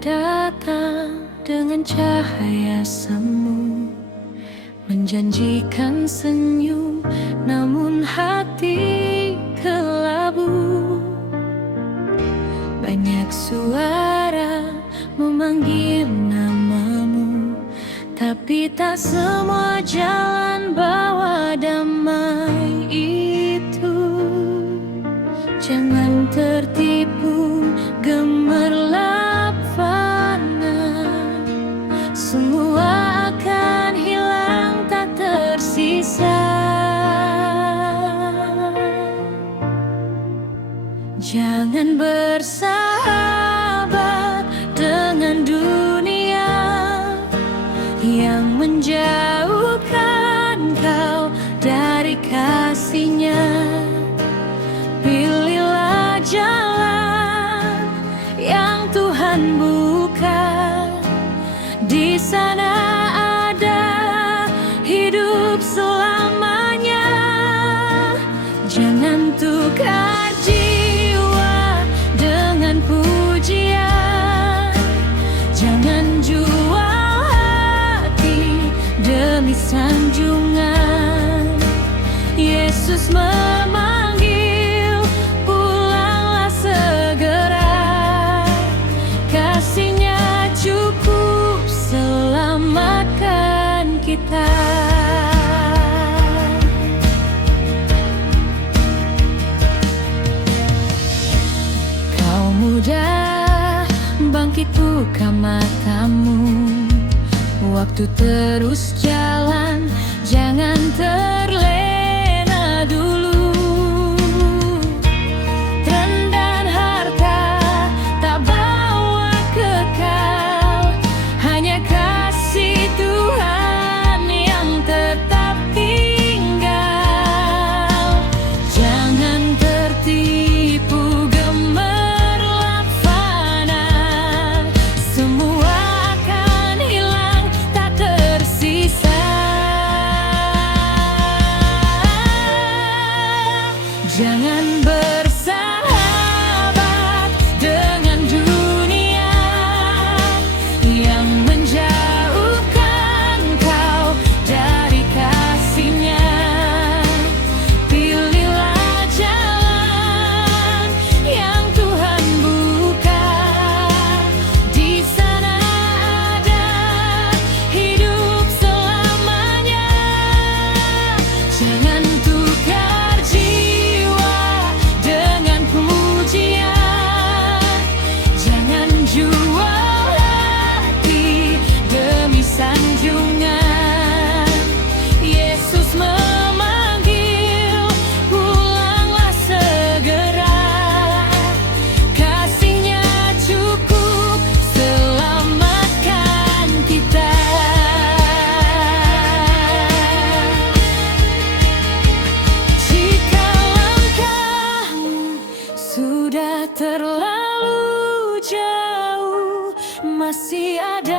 datang dengan cahaya semu, menjanjikan senyum, namun hati kelabu. Banyak suara memanggil namamu, tapi tak semua jalan bawa damai itu. Jangan tertipu gemerlap fana, semua akan hilang tak tersisa. Jangan bersahabat dengan dunia yang menjauhkan kau dari kasih-Nya. Pilihlah jalan yang Tuhan buka, di sana ada hidup selamanya. Jangan tukar jiwa dengan pujian, jangan jual hati demi sanjungan. Yesus memanggil, pulanglah segera. Kasih-Nya cukup selamatkan kita. Kau muda, bangkit buka matamu. Waktu terus jalan, jangan terlena dulu. Tren dan harta tak bawa kekal, hanya kasih Tuhan yang tetap tinggal. Jangan tertipu gemerlap fana, semua akan hilang tak tersisa. Jangan bersahabat dengan dunia yang menjauhkan kau dari kasih-Nya. Pilihlah jalan yang Tuhan buka, di sana ada hidup selamanya. Jangan tukar jiwa dengan pujian, jangan jual hati demi sanjungan. Yesus memanggil, pulanglah segera. Kasih-Nya cukup selamatkan kita. Jika langkahmu sudah terlalu jauh, masih ada